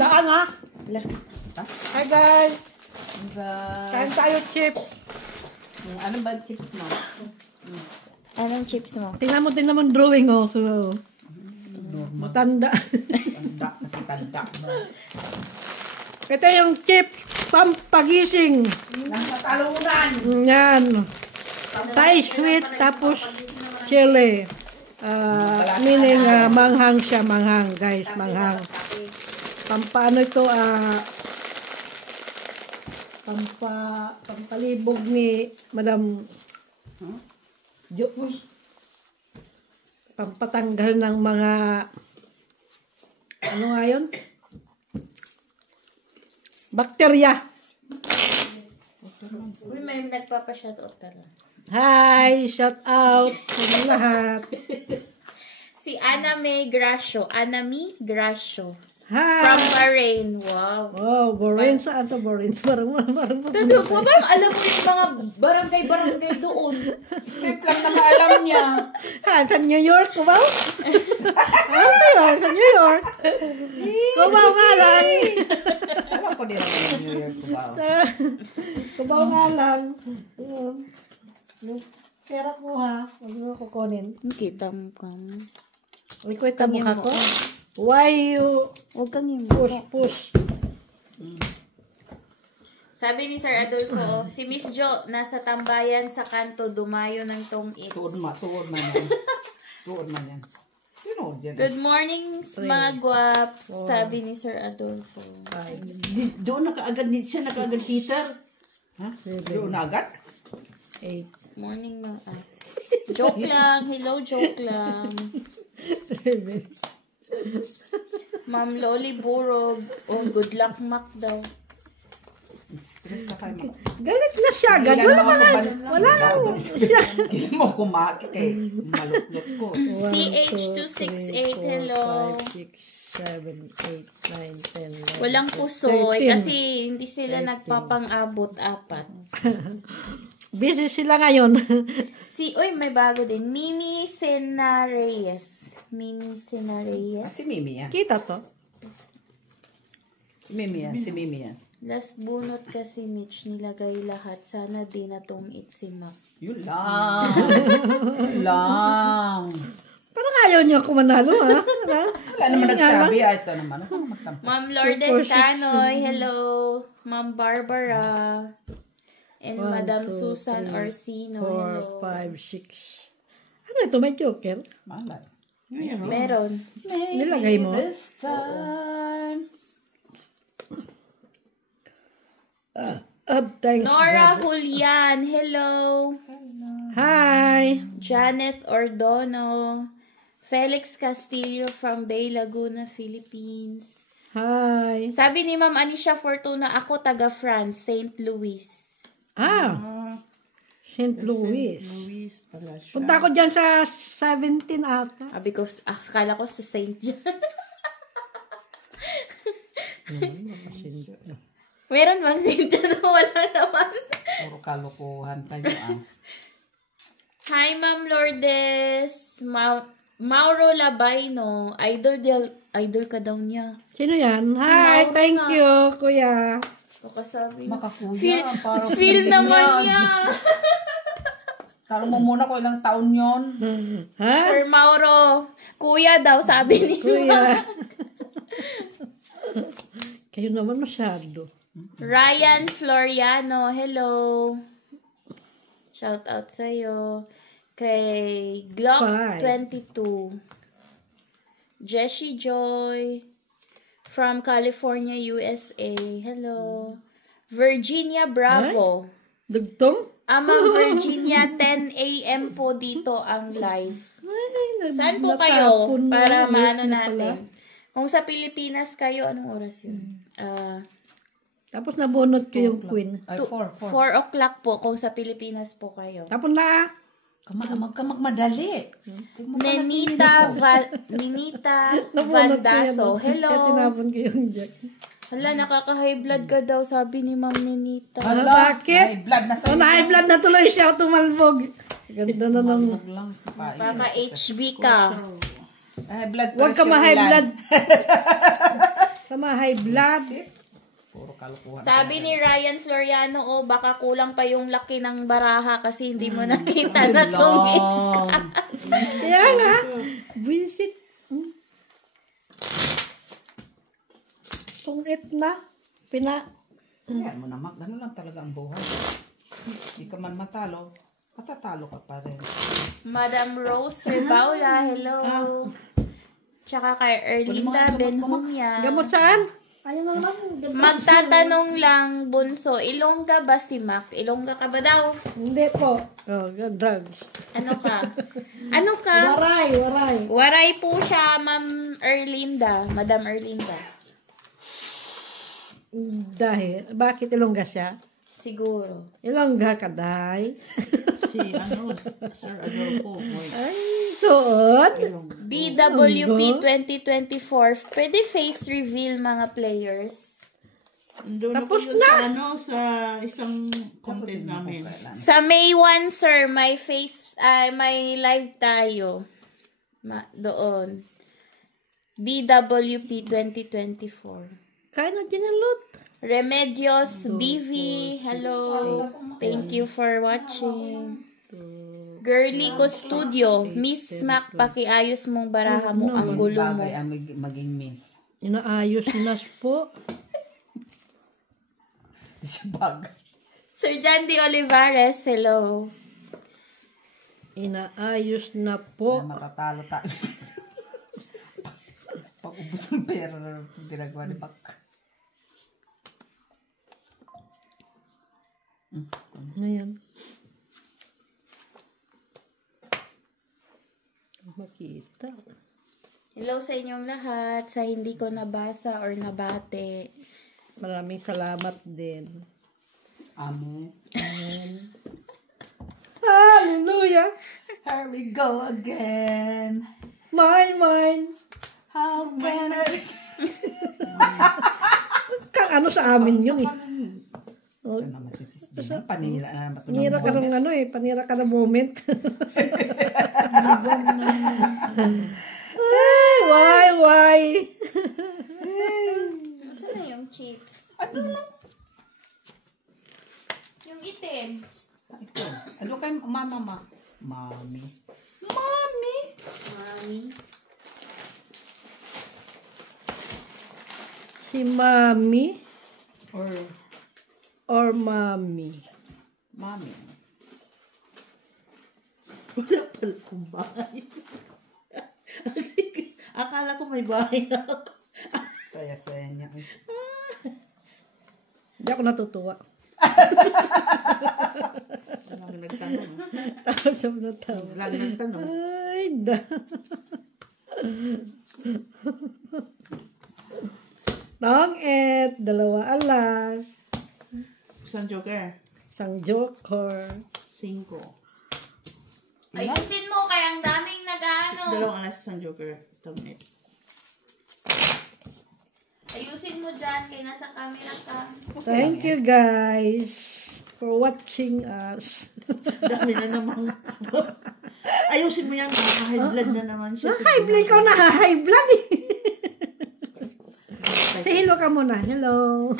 Daan ha. Hi guys. Kain tayo chips. Ano ba chips mo? Anong chips mo? Tingnan mo drawing oh. So, matanda. Tanda kasi tanda. Ito yung chips pampagising. Nasa talunan. Yan. Thai sweet tapos chili. Meaning manghang siya, manghang guys, manghang. Pampaano ito pampalibog ni Madam Jo. Pampatanggal ng mga ano nga yun? Bakterya. Uy, may nagpapa-shoutout tala. Hi! Shout out sa lahat. Si Anami Gracio. Anami Gracio. Hi! From Bahrain. Wow. Oh, Borin. Saan to Borin? Parang Totoo po, parang alam mo yung mga barangay doon. Street lang na alam niya. Sa New York, kubaw? Ano yun? Sa New York? Kubaw nga lang. Alam ko din ang New York kubaw. Kubaw nga lang. Yung pera ko ha. Huwag mo kukunin. Kita mo ka mo. Ikwita mo ka ko? Why you Huwag kang yung push? Sabi ni Sir Adolfo, si Miss Jo nasa tambayan sa kanto dumayo ng tong-its. Tuod man yan. Tuod man yan. Sino dyan? Good morning mga guwaps, sabi ni Sir Adolfo. Doon siya nakaagad heater. Ha? Doon na agad? 8. Morning mga joke lang, hello joke lang. 7. Ma'am Loli Burog, oh good luck Mac daw. Stress ka kayo. Galit na siya. Wala lang siya. Hindi mo kumaki kay malutlot ko. CH268, hello. 5, 6, 7, 8, 9, 10, 11, Walang pusoy 13. kasi hindi sila nagpapang-abot 4. Busy sila ngayon. Uy, may bago din. Mimi Senareyes. Mimi Senareyes. Si Mimi yan. Kita to. Si Mimi yan. Last bunot kasi Mitch nilagay lahat. Sana di na tong-its si Mac. Yun lang. Yun lang. Parang ayaw niya ako manalo, ha? Wala naman nagsabi. Ito naman. Ma'am Lourdes Canoy, hello. Ma'am Barbara. And Madam Susan Orsino, hello. 4, 5, 6. Ano ito? May joker? Malay. Meron. Nilagay mo? This time. Thanks Nora God. Julian, hello. Hi. Janeth Ordono. Felix Castillo from Bay Laguna, Philippines. Hi. Sabi ni Ma'am Anisha Fortuna, ako taga France, St. Louis. St. Louis. Louis pala siya. Punta ako dyan sa 17 ata. Sabi ko, akala ko sa St. John. Meron bang St. John? Wala naman. Puro kalokohan kayo Hi, Ma'am Lourdes. Mauro Labayno. Idol ka daw niya. Sino yan? Hi, Mauro thank nga. you, kuya. Makasabi. Makakuya. Feel naman niya. Taro mo muna ko ilang taon yon. Ha? Sir Mauro. Kuya daw, sabi ni Kuya. Kayo naman masyado. Ryan Floriano. Hello. Shout out sa'yo. Kay Glock 22. Jessie Joy. From California, USA. Hello. Virginia Bravo. Dugtong? Ma'am Virginia, 10 a.m. po dito ang live. Saan po kayo? natapon na, Para late maano na pala. natin. Kung sa Pilipinas kayo, anong oras yun? Tapos nabunot ko yung queen. Ay, 4. 4 o'clock po kung sa Pilipinas po kayo. Tapos na. Magmadali. Ninita Vandaso. Hello. Kaya tinapon ko yung jack. Hala, nakaka-high blood ka daw, sabi ni Ma'am Ninita. Bakit? High blood na sa high blood na tuloy siya tumalbog. Ganda na lang. Baka HB ka. High blood Huwag ka ma-high blood. Sa high blood. Puro kalukuhan. Sabi ni Ryan Floriano, baka kulang pa yung laki ng baraha kasi hindi mo nakita na tungis ka. Kaya nga. Visit. Tungit na. Kaya mo naman, gano'n lang talaga ang buhay. Hindi ka man matalo, matatalo ka pa rin. Madam Rose Rebaula, hello. Tsaka kay Erlinda Benhumia. Gamot saan? Ayun na naman. Magtatanong lang, Bunso, Ilongga ba si Mac? Ilongga ka ba daw? Hindi po. Drugs. Ano ka? Ano ka? Waray. Waray po siya, Ma'am Erlinda. Madam Erlinda. Dahil, bakit Ilongga siya? Siguro. Ilongga ka, Day. Si Sir Adolfo. Ay, suot. BWP 2024. Pwede face reveal mga players. Doon Tapos ako yun sa isang content namin. Sa May 1, sir, may live tayo. Doon. BWP 2024. Kaya na dinalot. Remedios BV, hello. Thank you for watching. Girly Ko Studio, Miss Mac, pakiayos mong baraha mo ang gulo mo. Bagay ang maging miss. Inaayos na po. Isa bagay. Sir Jandy Olivares, hello. Inaayos na po. Matatalo tayo. Pag-ubos ng pera na ginagawa ni Bak. Ngayon. Makita. Hello sa inyong lahat, sa hindi ko nabasa or nabate. Maraming salamat din. Amen. Hallelujah! Here we go again. Mine. How can I... Kang ano sa amin yun eh. Ito naman si Fisbina. Panira na naman ito. Panira ka ng panira ka ng moment. Ay, why? Saan na yung chips? Yung itim. Ito. Ano kay mama? Mami. Mami. Si Mami Or Mami? Mami. Wala pala kong bahay. Akala ko may bahay na ako. Saya-saya niya. Hindi ako natutuwa. Walang nagtanong. Tapos siya natawa. Walang nagtanong. Ay, da. Tong-et, 2 alas. Isang joker. Isang joker. 5. Ayusin mo, kaya ang daming nag-ano. 2 alas, isang joker. Tong-et. Ayusin mo dyan, kaya nasa camera ka. Thank you guys for watching us. Dami na naman. Ayusin mo yan. High blood na naman siya. High blood ko na, high blood eh. Say hello ka muna. Hello.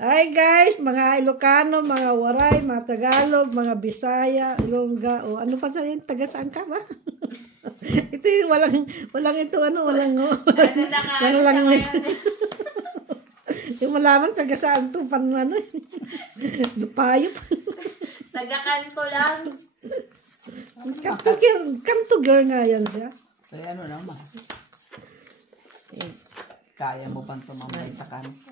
Hi guys, mga Ilocano, mga Waray, mga Tagalog, mga Bisaya, Ilongga, o ano pa sa yung taga saan ka ba? Ito yung walang ito walang yung malaman taga saan to pan lupayop. Taga-kanto lang. Kanto girl nga yan siya. Kaya ano naman. Kaya mo bang tumambay sa kanto?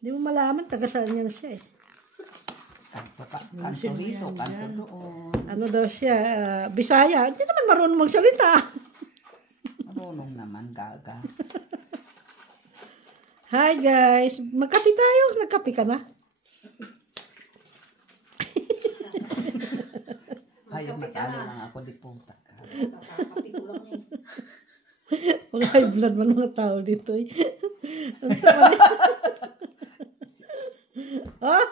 Hindi mo malaman taga saan yan siya eh. Kanto rito, kanto doon. Ano daw siya, Bisaya. Hindi naman marunong magsalita. Marunong naman, gaga. Hi guys, magkape tayo. Nagkape ka na? Ayaw matalo lang ako di punta ka. Mga high blood man mga tao dito eh. Ang sama niya. Oh?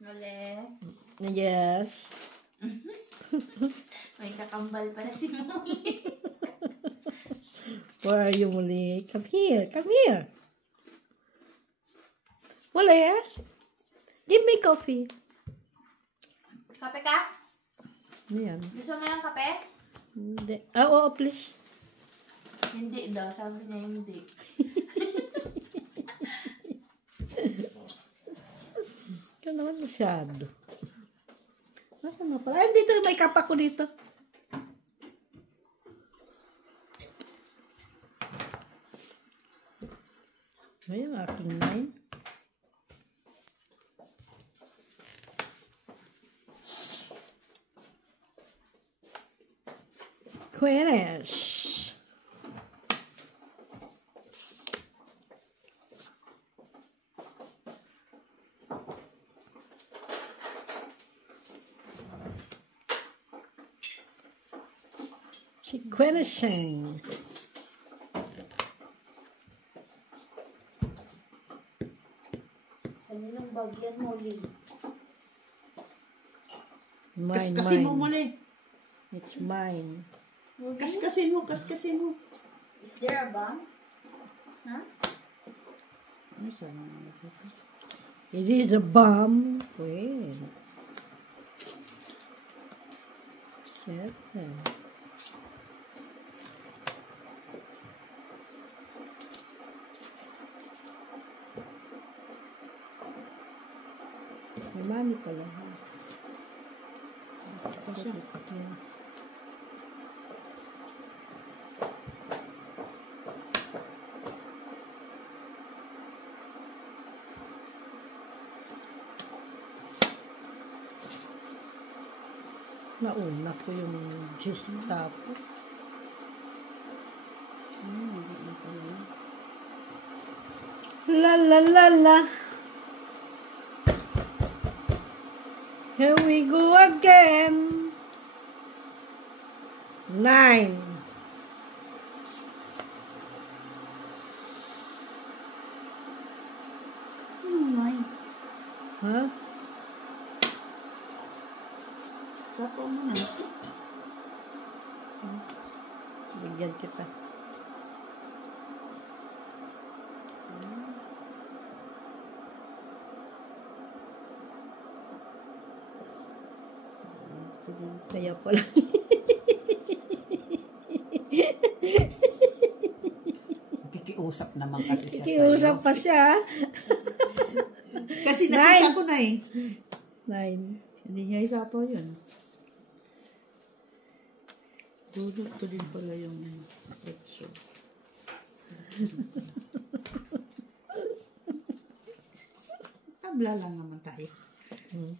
Mali. Yes. May Nagkakambal pa na si Molly. Where are you, Molly? Come here. Come here. Molly, give me coffee. Kape ka? Ayan. Gusto mo yung kape? Hindi. Oo, please. Hindi daw. Sabi niya hindi. Ikaw naman masyado. Nasaan na pala? Ay, dito. May kapak ko dito. Ay, yung aking line. Quidditch. She quidditching. Kaninong bag yan, Molly? Mine, Kaskasin mo mine. muli. It's mine. Kaskasin mo, kaskasin mo. Is there a bomb? Huh? Ano sana? It is a bomb. Wait. Shit. May mami pala. Ha? Nauna ko yung juice tapos. La la la la. Here we go again. 9. Huh? Sapo mo na. Bigyan kita. Kaya pala. Kikiusap naman kasi siya Kiusap pa siya. Kasi nakita ko na eh. 9. Hindi niya isapaw yun. Dudot ko din pala yung picture. Tabla lang naman tayo. Ay,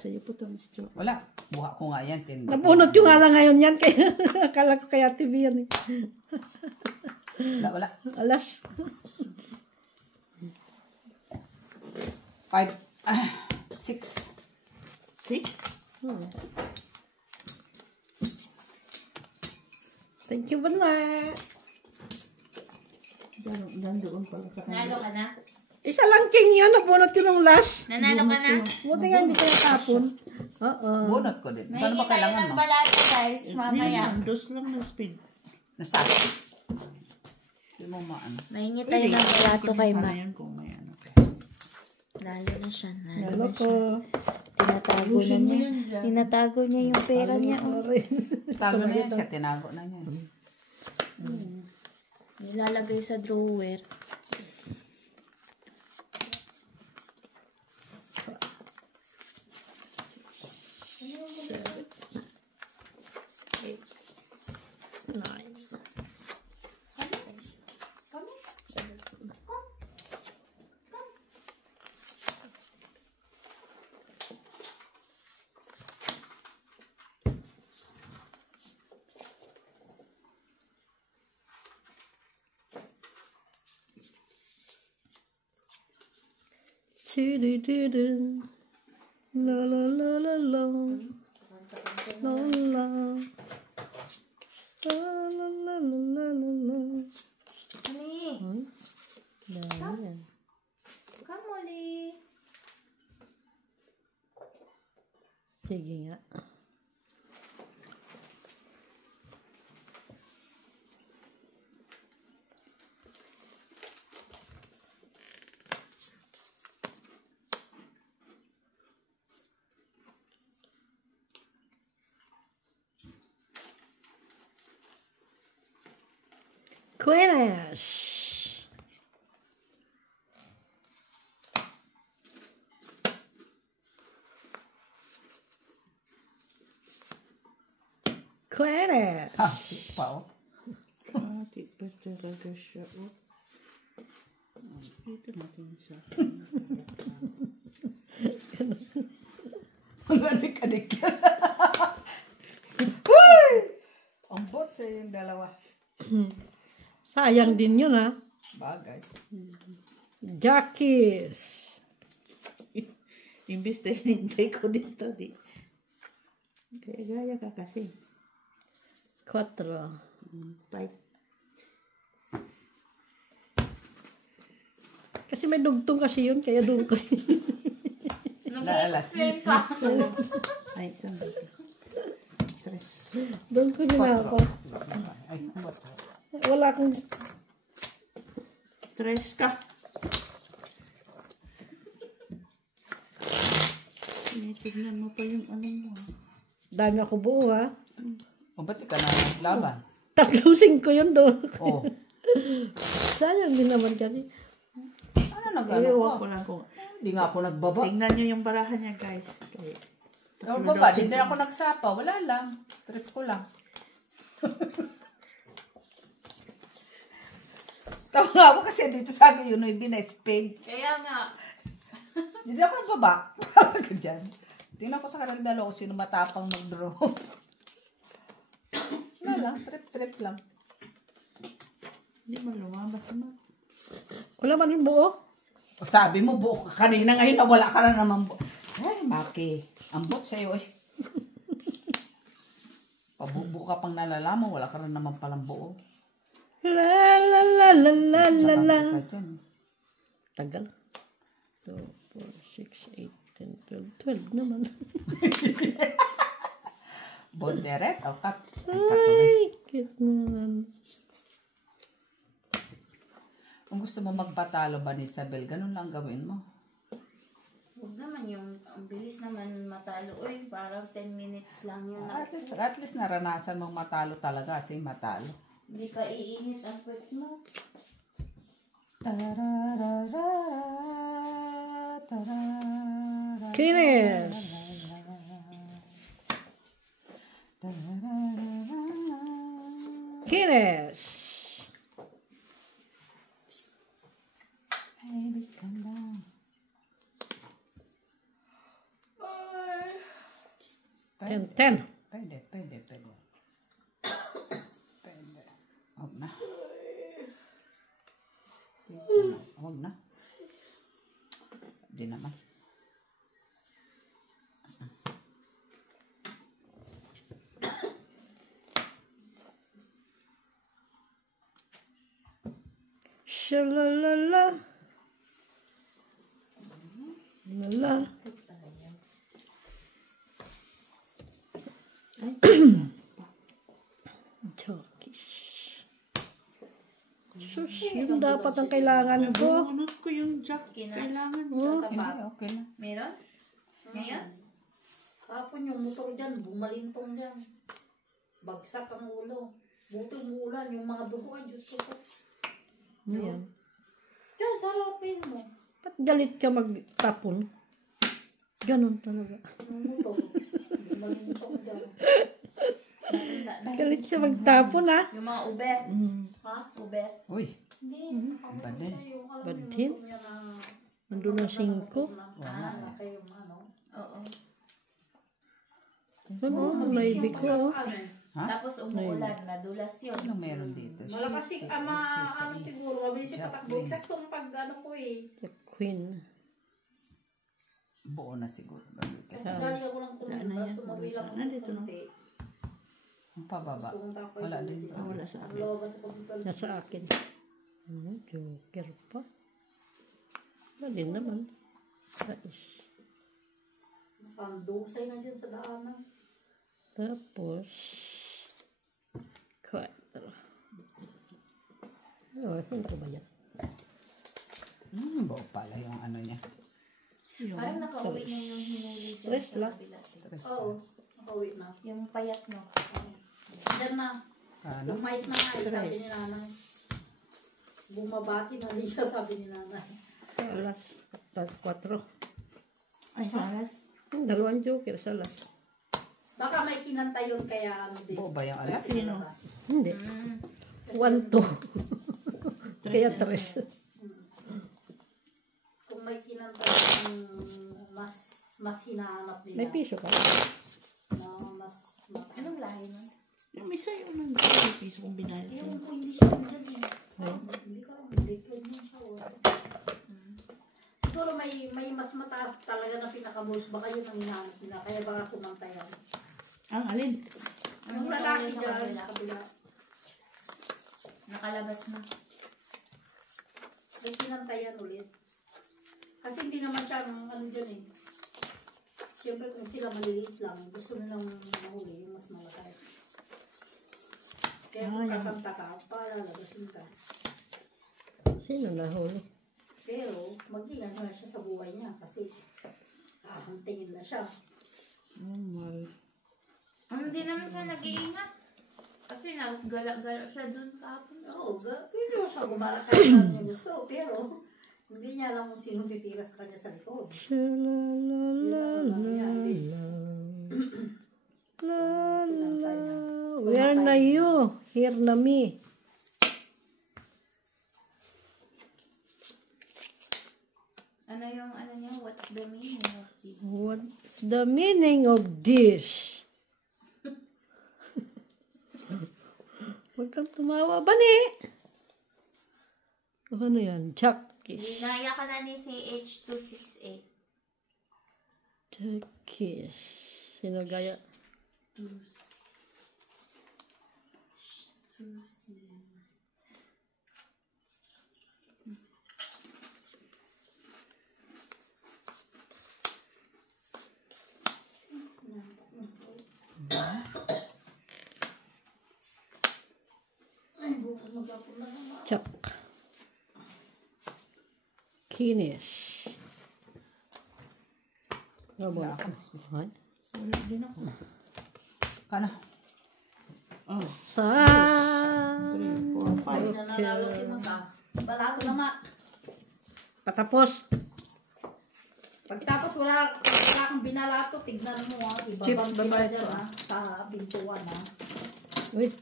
sa'yo po ito, Miss Jo. Wala. Buha ko nga yan. Napunot yung ala ngayon yan. Kaya, akala ko kaya TV yan eh. Wala. Alas. 5, 6. 6? Thank you, Banwa. Nandoon pala sa kanya. Nanalo ka na? Isa lang king yun. Napunot yun ng last. Nanalo ka na? Buti nga hindi kaya tapon. Oo. Bunot ko din. May Paano ba tayo kailangan ng mo? balato, guys. Mamaya. Yan, dos lang na speed. Nasa. Hindi mo maano. Mahingi tayo ng balato kay Ma. Yan kung may ano. Nalo na siya. Nalo ko. Tinatago na Ayusin mo niya. yan dyan. Tinatago niya yung pera niya. Oh. Tago na yan siya. Tinago na yan. Nilalagay sa drawer. La la la la la. La la. La la la la la la. Honey, Dami yan. come Molly. Sige nga. Quidditch. Quidditch. Ha, pa oh. Di ba talaga siya? Oh. Dito natin siya. Ang adik-adik. Uy! Ang bot sa yung dalawa. Sayang din yun, ha? Bagay. Jackies. Imbis na hinintay ko dito. Kaya gaya ka kasi. 4. Fight. Kasi may dugtong kasi yun, kaya doon ko. Naalasing. Ay, isang dito. 3. Doon ko ginagawa. Ay, ang bot. Wala akong... 3 ka. Tinitignan mo pa yung ano mo. Dami ako buo, ha? O, ba't ka na laban? 3-5 yun doon. Oh. Sayang din naman kasi. Ano nag-ano Ewan ko? ko lang kung... Hindi nga ako nagbaba. Tingnan niyo yung barahan niya, guys. Okay. O, baba, hindi na ako nagsapa. Wala lang. Trip ko lang. Tawa nga ako kasi dito sa akin yun, yung spade. Kaya nga. Hindi ako nagbaba. Ka dyan. Tingnan ko sa kanila dalawa kung sino matapang mag-draw. Wala lang. Trip lang. Hindi mo lumabas mo. Wala man yung buo. O, sabi mo, buo ka kanina. Ngayon na wala ka na naman buo. Ay, Maki. Ambot sa'yo eh. Pabubo ka pang nalalaman. Wala ka na naman palang buo. La la la la la la la. Tsaka kita dyan. Tagal. 2, 4, 6, 8, 10, 12. 12 naman. Bonderet o kat. Ay, cute naman. Kung gusto mo magpatalo ba ni Isabel, ganun lang gawin mo. Huwag naman yung, ang bilis naman matalo. Uy, parang 10 minutes lang yun. At least naranasan mong matalo talaga kasi matalo. Hindi ka iinit ang puwet mo. Kinis. Kinis. Baby, come down. Ten. Pwede. Huwag na. Huwag na. Hindi naman. Shalalala. Lala. Jockeys. Sus, yun dapat ang kailangan ko. Bunot ko yung jack. Kailangan Oh, Hindi, okay na. Meron? Ngayon? Kapon yung motor dyan, bumalintong dyan. Bagsak ang ulo. Buti umuulan, yung mga dugo ay Diyos ko po. Ayan. Diyan, sarapin mo. Ba't galit ka magtapon? Ganon talaga. Yung motor, bumalintong dyan. Galit siya magtapon, ha? Yung mga uber. Ha? Uber. Uy, Hindi. iba din. Yung alam Bad yung din? motor niya na... Nandun na 5. Laki yung ano. Oo. Ano, maybe ko. Ano eh. Ha? Tapos umuulan. Nadulas yun. Ano meron dito? Malakas si ama, ano Susi. siguro, mabilis yung Jack patakbo. Queen. Eksaktong pag ano ko eh. The Queen. Buo na siguro. Kasi galing ako ng tulog, tapos sumabila ko ng Nandito, no? konti. Ang pababa. Pumunta ako Wala yung din. tulog. Wala sa akin. Lumabas ako ng tulog. Nasa akin. Joker pa. Wala din naman. Sais. Ang dusay na dyan sa daanan. Tapos, 4. Oh, 5 ba yan? Buo pala yung ano niya. Parang nakauwi na yung hinuli dyan Tres sa lang. kabila. Oo, nakauwi na. Yung payat mo. Diyan na. Ano? Lumait na nga, sabi ni nanay. Bumabati na rin siya, sabi ni nanay. Alas 4. Ay, salas. 2 joker sa alas. Baka may kinanta yun kaya ano din. Buo ba yung alas? Sino? Hindi. 1, 2. Kaya 3. Kung may kinanta yung mas hinahanap nila. May piso ka. Na mas Anong lahi nun? Yung isa yung nandun. Piso kong binayad. Yung kung hindi siya nandiyan eh. Hindi ka lang, hindi ko yun siya. Siguro may mas mataas talaga na pinakamulos. Baka yun ang hinahanap nila. Kaya baka kumanta yan. Ang alin? Yung lalaki dyan sa kabila. Nakalabas na. May kinanta yan ulit. Kasi hindi naman siya ano dyan eh. Siyempre kung sila maliliit lang, gusto nilang mahuli yung mas malaki. Kaya kung kakanta ka, palalabasin ka. Sino nahuli? Pero mag-ingat na siya sa buhay niya kasi hahantingin na siya. Hindi naman siya nag-iingat. Kasi naggala-gala siya dun kahapon. Oo, pero siya gumara kahit ano niya gusto. Pero hindi niya alam kung sino titira sa kanya sa likod. Where na you? Here na me. Ano yung ano niya? What's the meaning of this? What's the meaning of this? Huwag kang tumawa, Bani! Ano yan? Jackies. Ginaya ka na ni CH268. Jackies. Sino gaya? Ay, bukas magapon na naman. Chuck. Kinis. Ano ba? Ay? Wala din ako. Kana? Oh, Sa... 3, 4, 5. Ay, nananalo si Maka. Balato na Mak. Patapos. Pagtapos wala kang binalato, tignan mo ha. Chips, Ibabang babayad kita ko, dyan ha. Sa pintuan ha. Wait.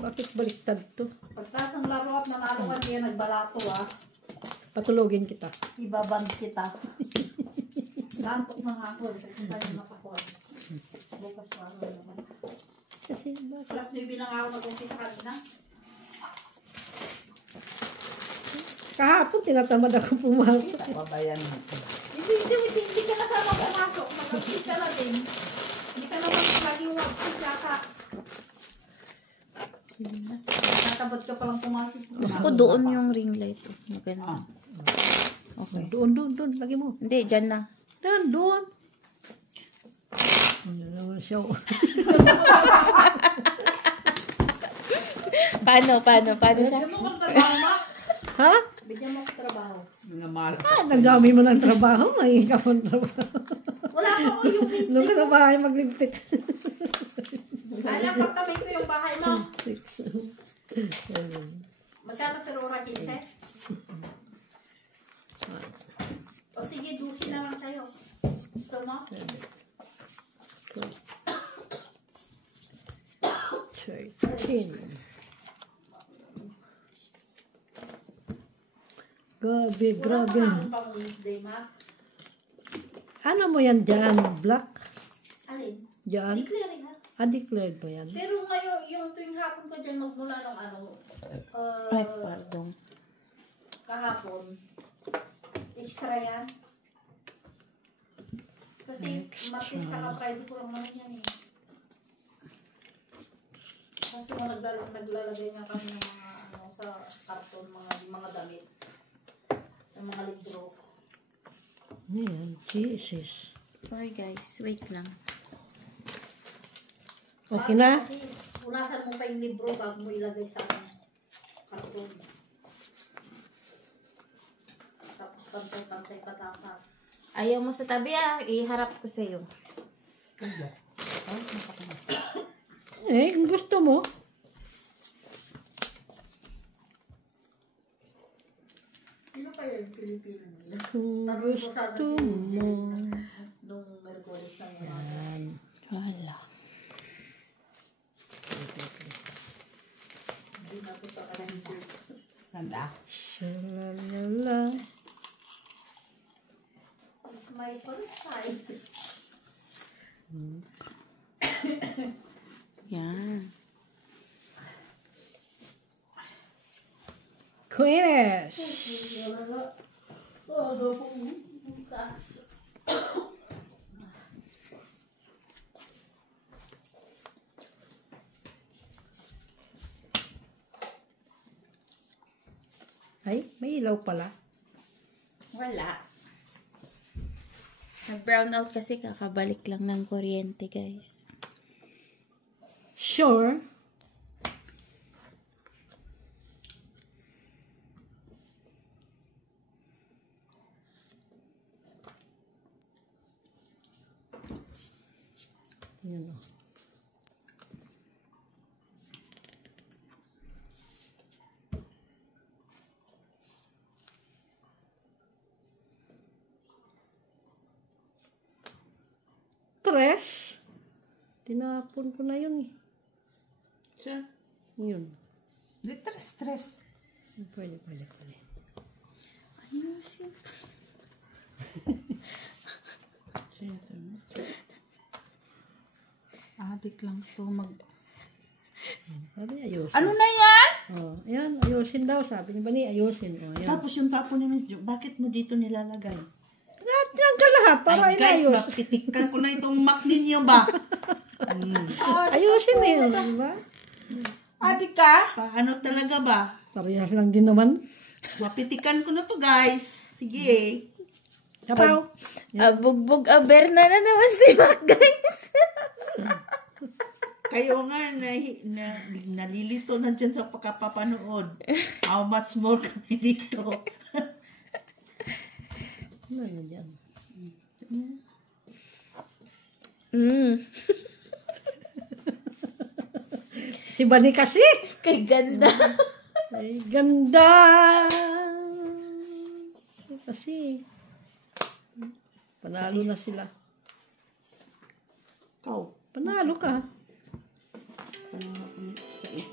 Bakit baliktad to? Pagkas ang laro at nanalo ka niya, nagbalato ha. Patulogin kita. Ibabang kita. Lantok na nga ako. Kung tayo nakakon. Bukas pa ano naman. Kasi bakit? Alas 9 na nga ako nag-umpisa kanina. Kahapon tinatamad ako pumasok. Pabayan mo. Hindi ka nasama pumasok. Mag-umpisa ka lang din. Hindi ka naman lagi wag-sit yata. Natabot ka palang pumasok. Gusto ko doon yung ring light. Oh. Maganda. Okay. Doon. Lagi mo. Hindi, dyan na. Doon. Ano naman siya? Paano siya? Bigyan mo kang trabaho, Ma. Ha? Bigyan mo kang trabaho. Namal. Nagdami mo ng trabaho. May ka pang trabaho. Wala pa ko yung Doon instinct. ka na bahay magligpit. Anak, pagkamay ko yung bahay mo. 6. Magkano terora 15? O sige, 12 na lang sa'yo. Gusto mo? 13. Grabe. Wala pa nga akong pang Wednesday, Ma. Ano mo yan dyan? Black? Alin? Dyan? Declaring ha. Undeclared ba yan? Pero ngayon, yung tuwing hapon ko dyan magmula ng ano, Ay, pardon. kahapon, extra yan. Kasi Martes tsaka Friday ko lang naman yan eh. Kasi naglalagay nga kami ng mga ano, sa karton, mga damit. Yung mga libro. Ayan. Jesus. Sorry guys, wait lang. Okay na? Kasi punasan mo pa yung libro bago mo ilagay sa karton. Tapos pantay-pantay pataka. Ayaw mo sa tabi iharap ko sa'yo. Kung gusto mo. Sino kaya yung Pilipino nila? Kung Tanong ko sana gusto si mo. nung Merkulis na umaga. Wala. Hindi na ko sa kanila. Ganda. Shalalala. It's my first time. Yan. Queenish. Ay, may ilaw pala. Wala. Nag-brown out kasi kakabalik lang ng kuryente, guys. Sure. Yan o. Trash. Tinapon ko na yun eh. Siya. Yun. Di stress. Pwede. Ayusin. Adik lang to mag... Sabi, ayusin. Ano na yan? Oh, ayan, ayusin daw. Sabi ni Bani, ayusin. Oh, ayan. Tapos yung tapon ni Miss Jo, bakit mo dito nilalagay? Lahat ka lahat para Ay guys, inayos. mapitikan ko na itong Mac ninyo ba? Ayusin na yun, di ba? Adik ka? Paano talaga ba? Parehas lang din naman. Mapitikan ko na to guys. Sige. Kapaw. Bugbog aber na naman si Mac, guys. Kayo nga, nalilito na dyan sa pagkapapanood. How much more kami dito? Ano na dyan? Si Bani kasi. Kay ganda. Ay, ganda. Kasi. Panalo na sila. Ikaw. Panalo ka. Sais.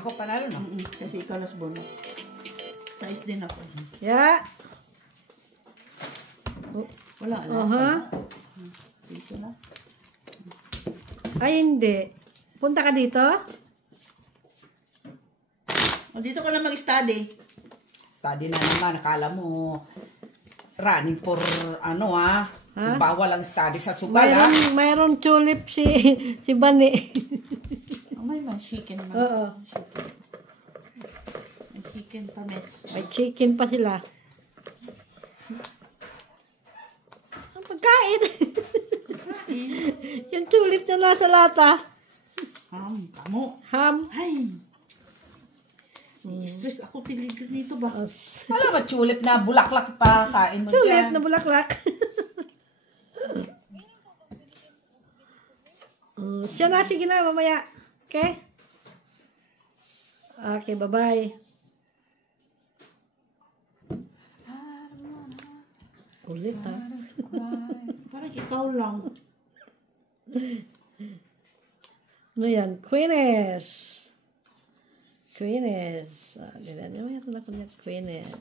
Ako panalo no? Kasi ikaw las bono. Sais din ako. Yeah. Wala. Aha. Piso na. Ay, hindi. Punta ka dito? O, dito ka na mag-study. Study na naman. Akala mo running for ano ha? Bawal ang study sa sugal ha? Mayroon tulip si Bani. Oh, may chicken man. Oo. May chicken pa, Mets. May chicken pa sila. Ang pagkain. Yung tulip na nasa lata. Kamu. Ham. Ay. Stress ako tiligil dito ba? Alam ba tulip na bulaklak pa kain mo Tulip dyan? na bulaklak. Siya na, sige na, mamaya. Okay? Okay, bye-bye. Ulit, ha? Parang ikaw lang. Ano yan? Queenish. Queenish. Ganyan. Mayroon ako niya. Queenish.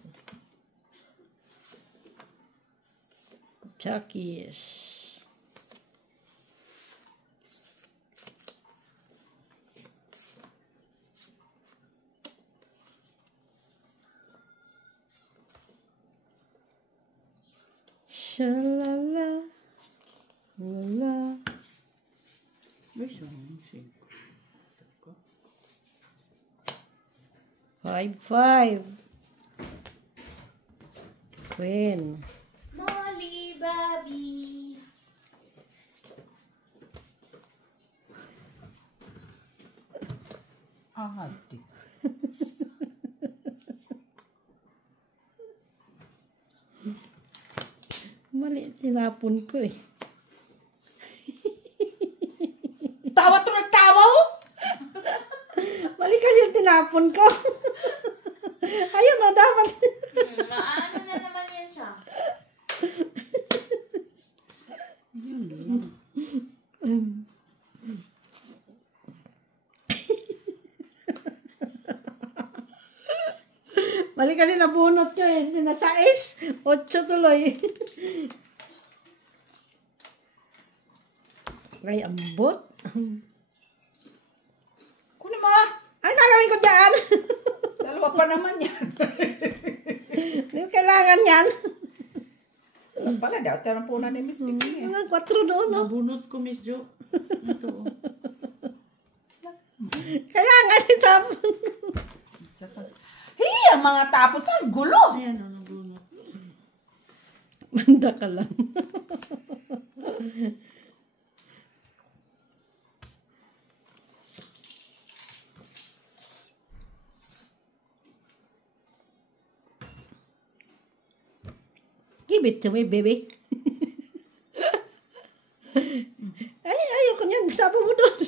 Chuckies. Shalala. La. Where's your music? 5-5. Queen. Molly, Bobby. Adi. Mali, tinapon ko eh. Tawa to ng tawa mo? Mali kasi yung tinapon ko. Ayun o, dapat. Maano na naman yan siya. Mali kasi nabunot ko eh. Sinasais. 8 tuloy. Ay, ambot. Kunin mo. Ay, nagawin ko dyan. Dalawa pa naman yan. Hindi ko kailangan yan. Alam pala, daw tayo ng puna ni Miss Vicky. Mga 4 doon, no? Nabunot ko, Miss Jo. Ito. Kaya nga tinapon. Hey, ang mga tapon ka, ang gulo. Ayan, nabunot. Manda ka lang. Give it to me, baby. Ay, ayoko niyan. Sapo mo doon.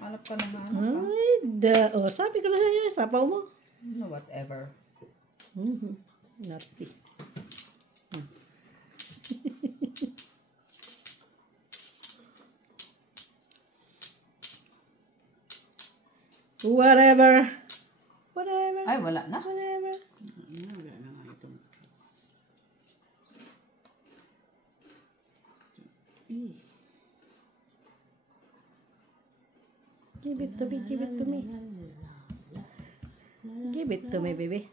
Alap ka naman. Ay, oh, sabi ko na sa'yo, sapaw mo. No, whatever. Nasty. Whatever. Whatever. Ay, wala na. Whatever. Wala na nga ito. Give it to me, give it to me. Give it to me, baby.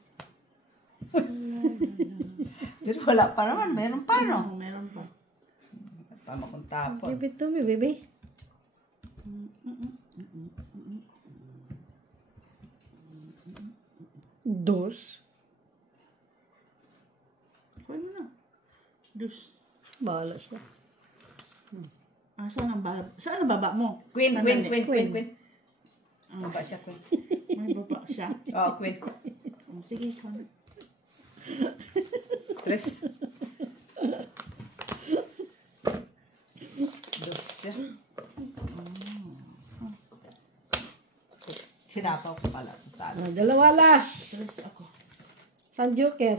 Pero wala pa naman. Meron pa, no? Meron pa. Tama kong tapon. Give it to me, baby. Dos. Kuha mo na. Dus. Bahala siya. Saan ang baba mo? Queen, Saan queen, nali? queen, queen, queen. Baba siya, queen. May baba siya. Oo, queen. Oh, sige, ikaw na. Tres. Dos siya. Sinapaw ko pala. Talo. Dalawa last. Tres ako. San Joker.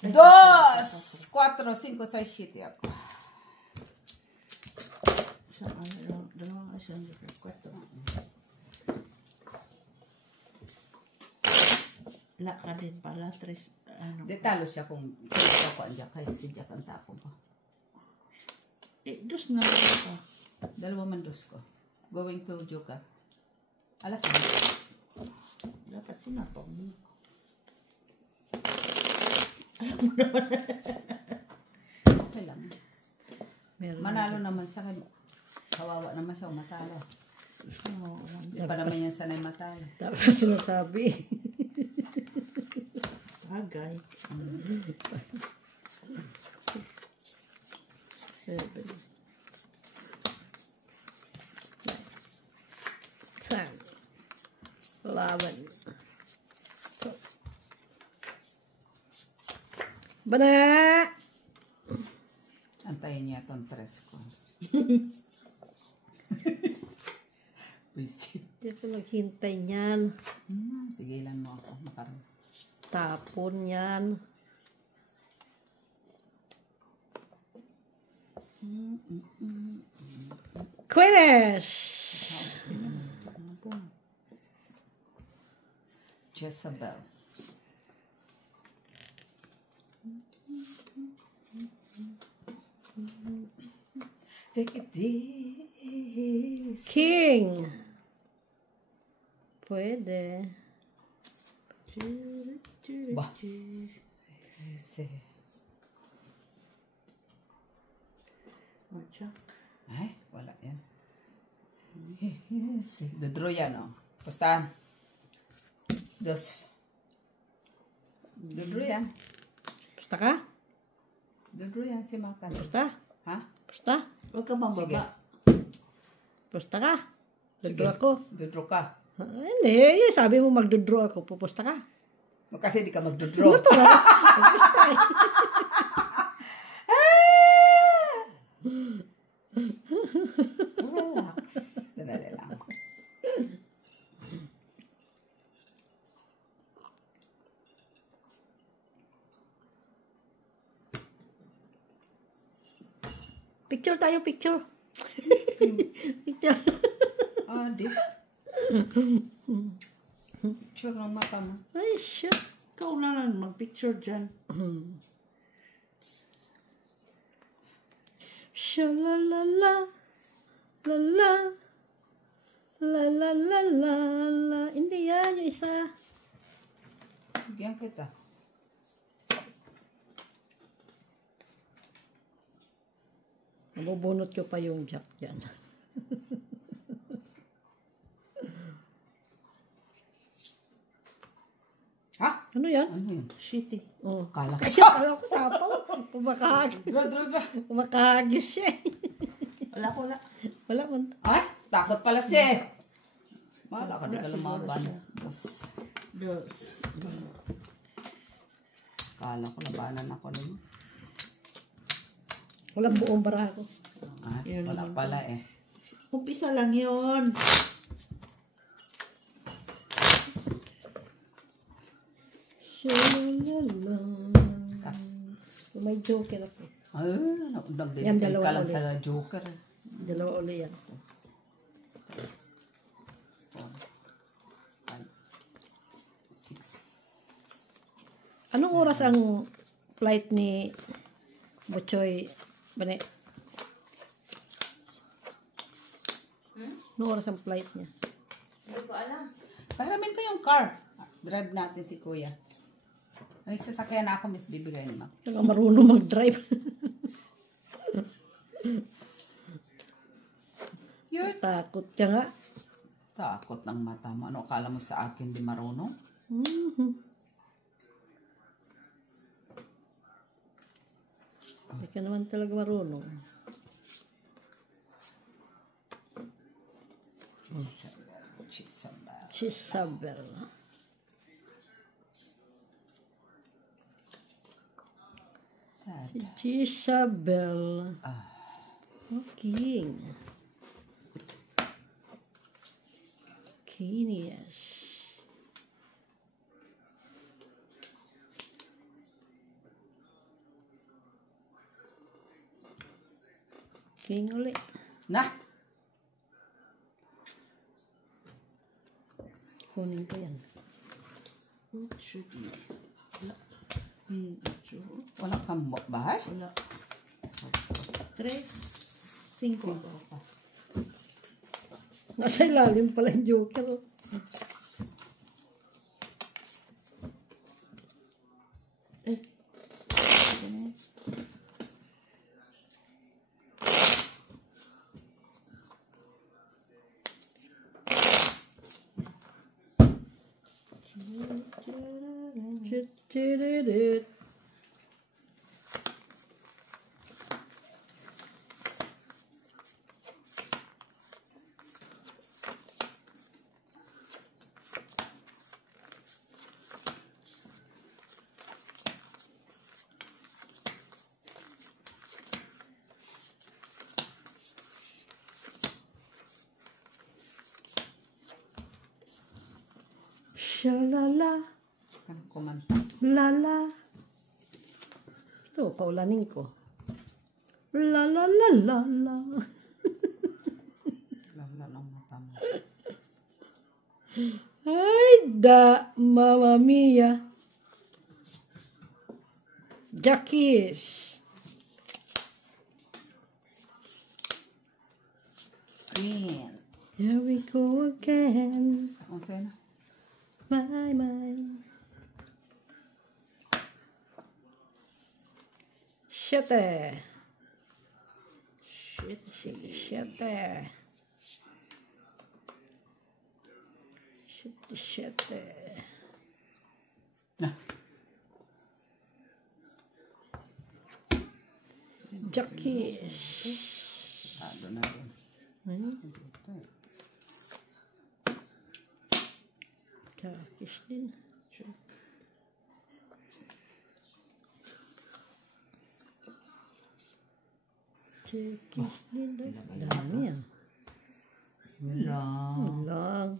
Dos! 4, 5, 6, 7 ako. Dalawang isang joker. 4. Wala ka din pala. Tres. Ano? Di talo siya kung sino ko ang Jack. Kaya si Jack ang tapong ko. Dus na ka. Dalawa man dos ko. Going to Joker. Alas na. Dapat sinapang mo. Okay lang. Meron. Manalo naman sa akin. Kawawa naman siya matalo. Hindi pa naman yan sanay matalo. Dapat sinasabi. Agay. 7. 10. 11. Bana! Antayin niya itong tres ko. Visit. Dito maghintay niyan. Tigilan mo ako. Makaroon. Tapon yan. Quidditch! Jezebel. Take it easy. King! Pwede. Ba? Ese. Jack. Ay, wala yan. Ese. Dodro yan, oh. Pustahan. Dos. Dodro yan. Basta ka? Dodro yan si Makan. Basta? Ha? Basta? Huwag ka bang Sige. baba. Pusta ka. Dudro ako. Dudro ka. Hindi, sabi mo magdudro ako. Pupusta ka. Kasi di ka magdudro. Pusta eh. Relax. Sandali lang. Picture tayo, picture. Picture. Di. Picture ng mata mo. Ay, shit. Ikaw na lang mag-picture dyan. Shalalala. Lala. La la la la la. Hindi yan, yung isa. Bigyan kita. Mabubunot ko pa yung jack dyan. Ha? Ano yan? Ano yun? Shitty. Oh. Kala ko. Kasi akala ko sapaw. Dro. Kumakahagis siya. Wala ko na. Wala man. Ay, takot pala siya. Wala ka na lumaban. Dos. Kala ko labanan ako lang. Walang buong bara ko. Ay, wala pala eh. Umpisa lang yun. Shalalala. May joker ako. Ay, Yan, nagdedicate dalawa ka lang ulit. sa Joker. Dalawa uli yan. 6. Anong oras ang flight ni Bochoy Bane? Anong oras ang flight niya? Hindi ko alam. Paramin pa yung car. Drive natin si Kuya. May sasakyan na ako, miss, bibigay ni Ma'am. Saka marunong mag-drive. Yun. Takot ka nga. Takot ng mata mo. Ano akala mo sa akin di marunong? Hindi ka naman talaga marunong. Chisabel. Sad. Chisabel. Okay. Kenias. King ulit. Na! Kunin ko yan. Wala. Wala kang bahay? Wala. 3, 5. Nasa ilalim pala yung joker. Shalala, Kan kumanta. lala. Ito, paulanin ko. La la la la la. Lala ng mata mo. Ay, da, mamma mia. Jackies. Green. Here we go again. Ano sa'yo na? My mind. Siete. Siete. Siete. Na. Jackies. Tado na rin. Hmm? Ito Chakis din. Chakis din. Dami yan. Wala. Lang.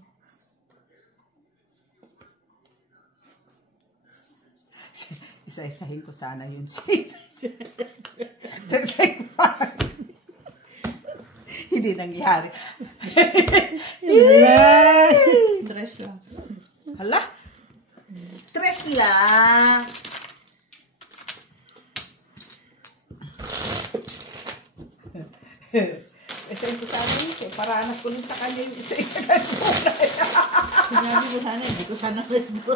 Isa-isahin ko sana yun. Isa-isahin ko sana. Hindi nangyari. Tres lang. Hala? Tres lang. Isa-isahin ko sana yun. Paranas ko rin sa kanya yung isa-isahin ko. Sinabi ko sana, hindi ko sana rin bro.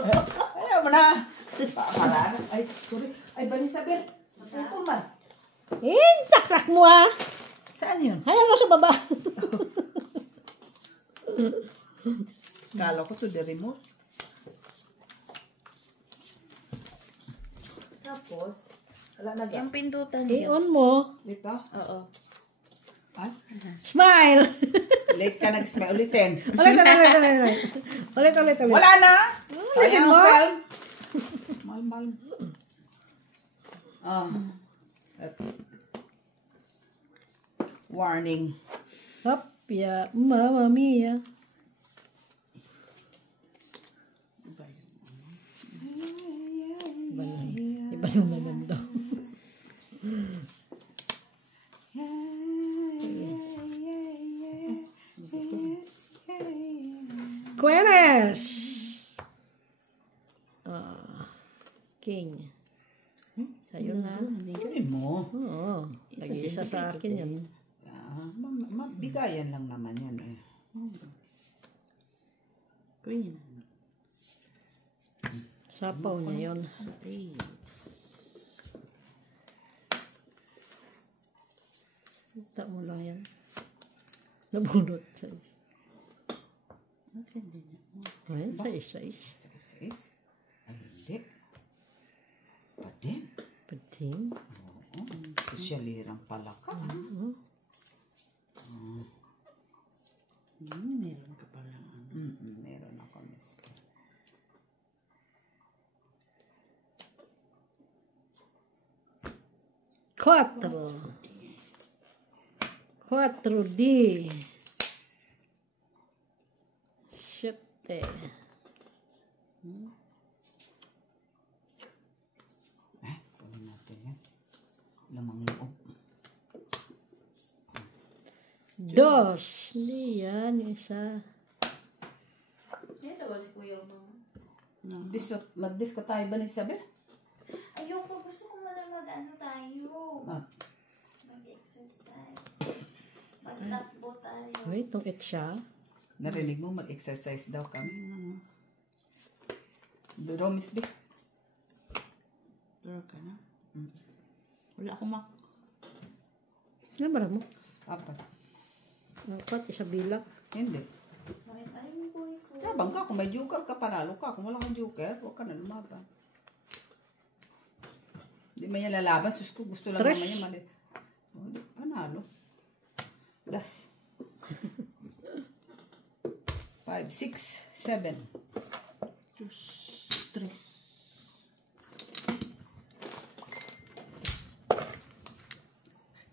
Ayaw mo na. Paranas. Ay, sorry. Ay, Banisabel. Ito man. Saksak mo ah. Saan yun? Hayaan mo sa baba. Kala ko to the remote. Tapos, wala na Yung pindutan dyan. I-on mo. dito. Oo. Ay, Smile. late ka nag-smile. Ulitin. Ulit. Wala na. Ulitin mo. Film. Mal. Warning. Hop, ya, Mamma Mia. Iba yung maganda. Queres. King. Sa'yo na. Kunin mo. Oo. Nag-iisa sa akin yan. Bigayan lang naman yan eh. Queen. Sapaw niya yun. Kita mo lang yan. Nabunot sa isa. Ayun, sa isa. Sais. Ay, hindi. Padin. Pating. Oo. Sosyalirang pala ka. Meron ka pala. Meron ako, miss. Quattro D. Siete. Kunin natin yan. Lamang loob. Dos. Hindi yan. Isa. Dito ba si Kuya Mama? Mag-disco tayo ba ni Isabel? Ayoko, gusto ko muna mag-ano tayo. Ah. Mag-exercise. Mag-takbo tayo. Wait, itong it siya. Narinig mo, mag-exercise daw kami. Duro, Miss Vic. Pero ka na. Wala akong mak. Ano ba mo? Apat. Apat, isa bilang. Hindi. Bakit ayaw mo ko? Trabang ka. Kung may joker ka, panalo ka. Kung wala kang joker, huwag ka na lumaban. Hindi man yan lalaban. Sus ko, gusto lang Tres. naman yan. Mali. Panalo. Plus. 5, 6, 7. Tres.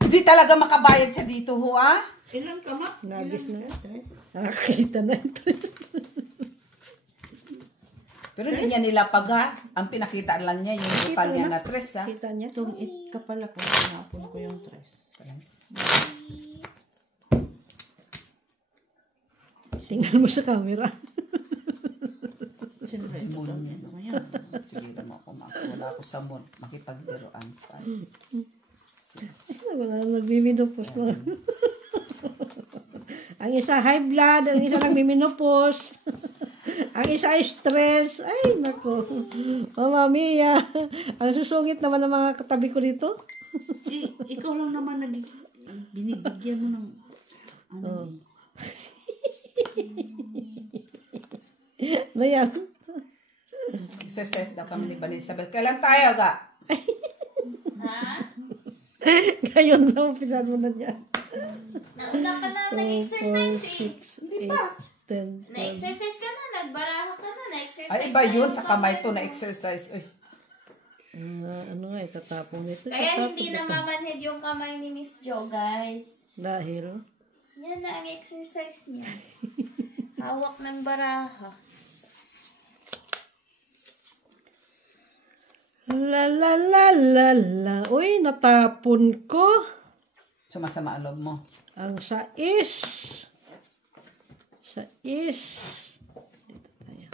Hindi talaga makabayad sa dito, ho, ah? Ilang ka mak? Nagis na. Tres. Nakakita na yung tres. Pero hindi niya nilapag, ha? Ang pinakita lang niya, yung total niya na 3, ha? Kita niya. Itong it ka pala kung tinapon ko yung tres. Tingnan mo sa camera. Siyempre, ito lang yan. Ano yan? Sige mo ako, wala ako sa mood. Makipagbiroan. Wala na nagmiminopos mo. Ang isa high blood, ang isa nagmiminopos. Ang isa ay stress. Ay, nako. Mamma mia. Ang susungit naman ng mga katabi ko dito. Ikaw lang naman binibigyan mo ng ano Ano yan? Exercise daw kami ni Banisabel. Kailan tayo, ga? Ha? Ngayon na, umpisan mo na dyan. Nauna ka na nag-exercise eh. 8, 10. Na-exercise ka na, nagbaraha ka na, Ay, iba yun. Sa kamay to na exercise. Uy. Ano nga, itatapong nito. Kaya hindi na mamanhid yung kamay ni Miss Jo, guys. Dahil? Yan na ang exercise niya. Hawak ng baraha. La la la la la. Uy, natapon ko. Sumasama ang loob mo. Ang sais. Sais. Dito tayo.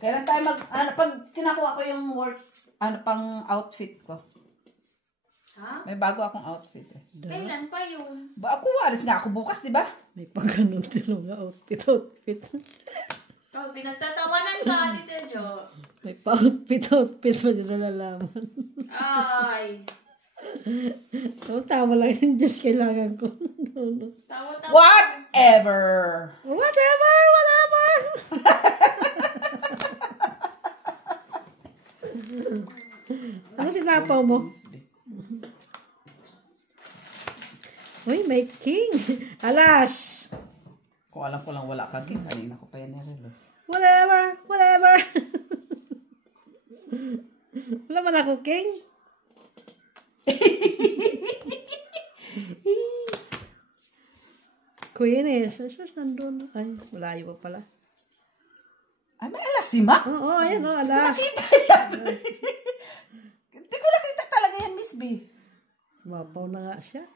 Kailan tayo pag kinakuha ko yung work, pang outfit ko. Ha? May bago akong outfit eh. Kailan pa yun? Ba, ako, alis nga ako bukas, di ba? May pagganon din nga outfit. Oh, pinagtatawanan ka, Tita Jo. May pa-outfit pa dyan nalalaman. Ay. Tama lang yun, Diyos, kailangan ko. Tawa-tawa. Whatever! Whatever! Ano sinapaw mo? Uy, may king. Alas! Kung alam ko lang wala ka, King, kanina ko pa yan nare-release. Whatever! Wala man ako, king. Queen eh. Sus, nandun. Ay, malayo pa pala. Ay, may alas si Ma? Oo, ayan o, alas. Hindi ko nakita talaga yan, Miss B. Mabaw na nga siya.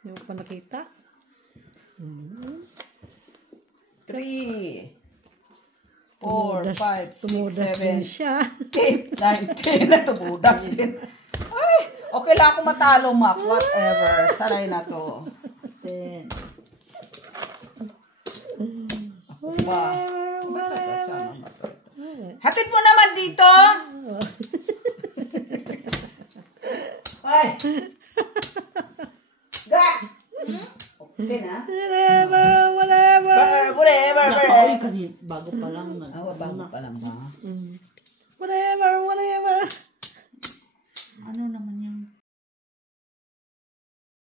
Hindi mo pa nakita. 3, 4, 5, 6, Tumudas din 7, siya. 8, 9, 10. Tumudas din. Ay, okay lang ako matalo, Mac. Whatever. Sanay na to. 10. Ako ba? Hatid mo naman dito. Ay. Ga. Okay na. Whatever. Ay, kanina, bago pa lang. Bago pa lang ba? Whatever. Ano naman yung